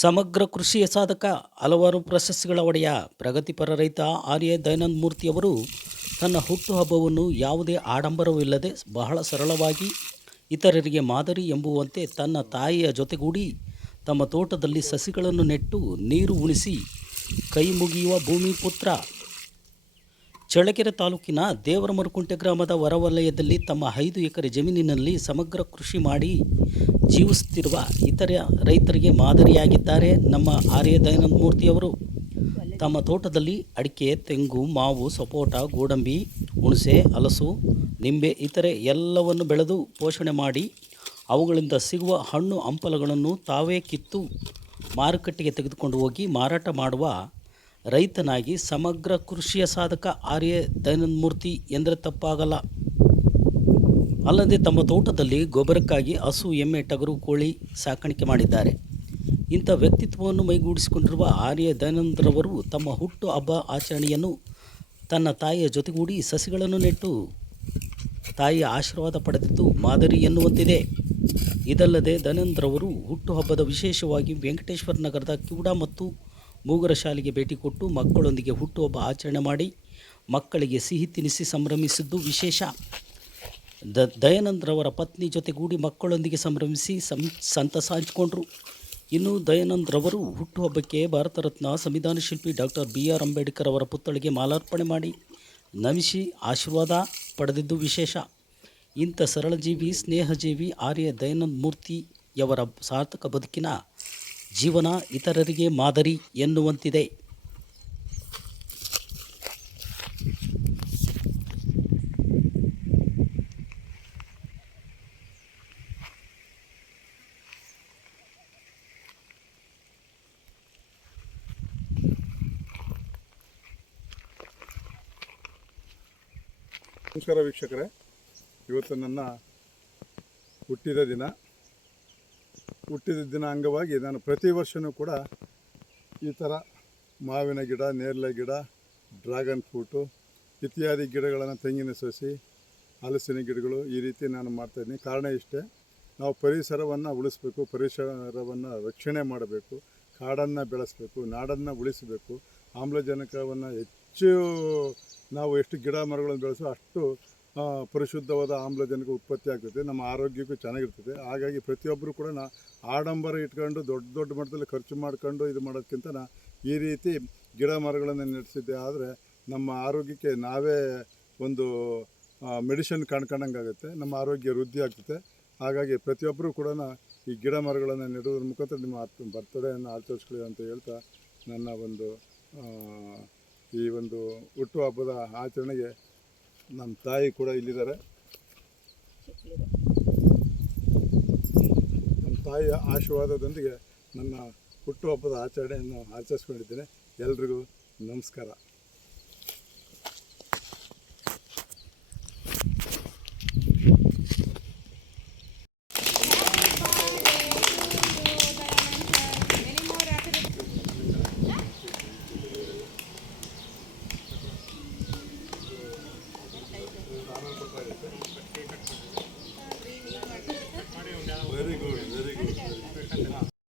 ಸಮಗ್ರ ಕೃಷಿಯ ಸಾಧಕ, ಹಲವಾರು ಪ್ರಶಸ್ತಿಗಳ ಒಡೆಯ, ಪ್ರಗತಿಪರ ರೈತ ಆರ್ಯ ದಯಾನಂದ ಮೂರ್ತಿಯವರು ತನ್ನ ಹುಟ್ಟುಹಬ್ಬವನ್ನು ಯಾವುದೇ ಆಡಂಬರವಿಲ್ಲದೆ ಬಹಳ ಸರಳವಾಗಿ ಇತರರಿಗೆ ಮಾದರಿ ಎಂಬುವಂತೆ ತನ್ನ ತಾಯಿಯ ಜೊತೆಗೂಡಿ ತಮ್ಮ ತೋಟದಲ್ಲಿ ಸಸಿಗಳನ್ನು ನೆಟ್ಟು ನೀರು ಉಣಿಸಿ ಕೈ ಮುಗಿಯುವ ಭೂಮಿ ಪುತ್ರ. ಚಳ್ಳಕೆರೆ ತಾಲೂಕಿನ ದೇವರಮರಕುಂಟೆ ಗ್ರಾಮದ ಹೊರವಲಯದಲ್ಲಿ ತಮ್ಮ 5 ಎಕರೆ ಜಮೀನಿನಲ್ಲಿ ಸಮಗ್ರ ಕೃಷಿ ಮಾಡಿ ಜೀವಿಸುತ್ತಿರುವ ಇತರ ರೈತರಿಗೆ ಮಾದರಿಯಾಗಿದ್ದಾರೆ ನಮ್ಮ ಆರ್ಯ ದಯಾನಂದ ಮೂರ್ತಿಯವರು. ತಮ್ಮ ತೋಟದಲ್ಲಿ ಅಡಿಕೆ, ತೆಂಗು, ಮಾವು, ಸಪೋಟ, ಗೋಡಂಬಿ, ಹುಣಸೆ, ಹಲಸು, ನಿಂಬೆ ಇತರೆ ಎಲ್ಲವನ್ನು ಬೆಳೆದು ಪೋಷಣೆ ಮಾಡಿ ಅವುಗಳಿಂದ ಸಿಗುವ ಹಣ್ಣು ಹಂಪಲುಗಳನ್ನು ತಾವೇ ಕಿತ್ತು ಮಾರುಕಟ್ಟೆಗೆ ತೆಗೆದುಕೊಂಡು ಹೋಗಿ ಮಾರಾಟ ಮಾಡುವ ರೈತನಾಗಿ ಸಮಗ್ರ ಕೃಷಿಯ ಸಾಧಕ ಆರ್ಯ ದಯಾನಂದ ಮೂರ್ತಿ ಎಂದರೆ ತಪ್ಪಾಗಲ್ಲ. ಅಲ್ಲದೆ ತಮ್ಮ ತೋಟದಲ್ಲಿ ಗೊಬ್ಬರಕ್ಕಾಗಿ ಹಸು, ಎಮ್ಮೆ, ಟಗರು, ಕೋಳಿ ಸಾಕಾಣಿಕೆ ಮಾಡಿದ್ದಾರೆ. ಇಂಥ ವ್ಯಕ್ತಿತ್ವವನ್ನು ಮೈಗೂಡಿಸಿಕೊಂಡಿರುವ ಆರ್ಯ ದಯಾನಂದರವರು ತಮ್ಮ ಹುಟ್ಟು ಹಬ್ಬ ಆಚರಣೆಯನ್ನು ತನ್ನ ತಾಯಿಯ ಜೊತೆಗೂಡಿ ಸಸಿಗಳನ್ನು ನೆಟ್ಟು ತಾಯಿಯ ಆಶೀರ್ವಾದ ಪಡೆದಿದ್ದು ಮಾದರಿ ಎನ್ನುವಂತಿದೆ. ಇದಲ್ಲದೆ ದಯಾನಂದರವರು ಹುಟ್ಟುಹಬ್ಬದ ವಿಶೇಷವಾಗಿ ವೆಂಕಟೇಶ್ವರ ನಗರದ ಕಿವುಡ ಮತ್ತು ಮೂಗರ ಶಾಲೆಗೆ ಭೇಟಿ ಕೊಟ್ಟು ಮಕ್ಕಳೊಂದಿಗೆ ಹುಟ್ಟುಹಬ್ಬ ಆಚರಣೆ ಮಾಡಿ ಮಕ್ಕಳಿಗೆ ಸಿಹಿ ತಿನಿಸಿ ಸಂಭ್ರಮಿಸಿದ್ದು ವಿಶೇಷ. ದಯಾನಂದರವರ ಪತ್ನಿ ಜೊತೆಗೂಡಿ ಮಕ್ಕಳೊಂದಿಗೆ ಸಂಭ್ರಮಿಸಿ ಸಂತಸ ಹಂಚಿಕೊಂಡರು. ಇನ್ನು ದಯಾನಂದರವರು ಹುಟ್ಟುಹಬ್ಬಕ್ಕೆ ಭಾರತ ರತ್ನ ಸಂವಿಧಾನ ಶಿಲ್ಪಿ ಡಾಕ್ಟರ್ BR ಅಂಬೇಡ್ಕರ್ ಅವರ ಪುತ್ಥಳಿಗೆ ಮಾಲಾರ್ಪಣೆ ಮಾಡಿ ನಮಿಸಿ ಆಶೀರ್ವಾದ ಪಡೆದಿದ್ದು ವಿಶೇಷ. ಇಂಥ ಸರಳಜೀವಿ, ಸ್ನೇಹಜೀವಿ ಆರ್ಯ ದಯಾನಂದ ಮೂರ್ತಿಯವರ ಸಾರ್ಥಕ ಬದುಕಿನ ಜೀವನ ಇತರರಿಗೆ ಮಾದರಿ ಎನ್ನುವಂತಿದೆ. ನಮಸ್ಕಾರ ವೀಕ್ಷಕರೇ, ಇವತ್ತು ನನ್ನ ಹುಟ್ಟಿದ ದಿನ ಅಂಗವಾಗಿ ನಾನು ಪ್ರತಿ ವರ್ಷವೂ ಕೂಡ ಈ ಥರ ಮಾವಿನ ಗಿಡ, ನೇರಳೆ ಗಿಡ, ಡ್ರ್ಯಾಗನ್ ಫ್ರೂಟು ಇತ್ಯಾದಿ ಗಿಡಗಳನ್ನು, ತೆಂಗಿನ ಸಸಿ, ಹಲಸಿನ ಗಿಡಗಳು ಈ ರೀತಿ ನಾನು ಮಾಡ್ತಾಯಿದ್ದೀನಿ. ಕಾರಣ ಇಷ್ಟೇ, ನಾವು ಪರಿಸರವನ್ನು ಉಳಿಸ್ಬೇಕು, ಪರಿಸರವನ್ನು ರಕ್ಷಣೆ ಮಾಡಬೇಕು, ಕಾಡನ್ನು ಬೆಳೆಸಬೇಕು, ನಾಡನ್ನು ಉಳಿಸಬೇಕು. ಆಮ್ಲಜನಕವನ್ನು ಹೆಚ್ಚು ನಾವು ಎಷ್ಟು ಗಿಡ ಮರಗಳನ್ನು ಬೆಳೆಸೋ ಅಷ್ಟು ಪರಿಶುದ್ಧವಾದ ಆಮ್ಲಜನಕ ಉತ್ಪತ್ತಿ ಆಗ್ತದೆ, ನಮ್ಮ ಆರೋಗ್ಯಕ್ಕೂ ಚೆನ್ನಾಗಿರ್ತದೆ. ಹಾಗಾಗಿ ಪ್ರತಿಯೊಬ್ಬರು ಕೂಡ ಆಡಂಬರ ಇಟ್ಕೊಂಡು ದೊಡ್ಡ ಮಟ್ಟದಲ್ಲಿ ಖರ್ಚು ಮಾಡ್ಕೊಂಡು ಇದು ಮಾಡೋದಕ್ಕಿಂತ ಈ ರೀತಿ ಗಿಡ ಮರಗಳನ್ನು ನೆಡೆಸಿದ್ದೆ ಆದರೆ ನಮ್ಮ ಆರೋಗ್ಯಕ್ಕೆ ನಾವೇ ಒಂದು ಮೆಡಿಸಿನ್ ಕಂಡ್ಕೊಂಡಂಗಾಗುತ್ತೆ, ನಮ್ಮ ಆರೋಗ್ಯ ವೃದ್ಧಿ ಆಗ್ತದೆ. ಹಾಗಾಗಿ ಪ್ರತಿಯೊಬ್ಬರು ಕೂಡ ಈ ಗಿಡ ಮರಗಳನ್ನು ನೆಡುವುದ್ರ ಮುಖಾಂತರ ನಿಮ್ಮ ಬರ್ತಡೇಯನ್ನು ಆಚರಿಸ್ಕೊಳ್ಳಿ ಅಂತ ಹೇಳ್ತಾ ನನ್ನ ಈ ಒಂದು ಹುಟ್ಟುಹಬ್ಬದ ಆಚರಣೆಗೆ ನಮ್ಮ ತಾಯಿ ಕೂಡ ಇಲ್ಲಿದ್ದಾರೆ. ನಮ್ಮ ತಾಯಿಯ ಆಶೀರ್ವಾದದೊಂದಿಗೆ ನನ್ನ ಹುಟ್ಟುಹಬ್ಬದ ಆಚರಣೆಯನ್ನು ಆಚರಿಸ್ಕೊಂಡಿದ್ದೇನೆ. ಎಲ್ರಿಗೂ ನಮಸ್ಕಾರ.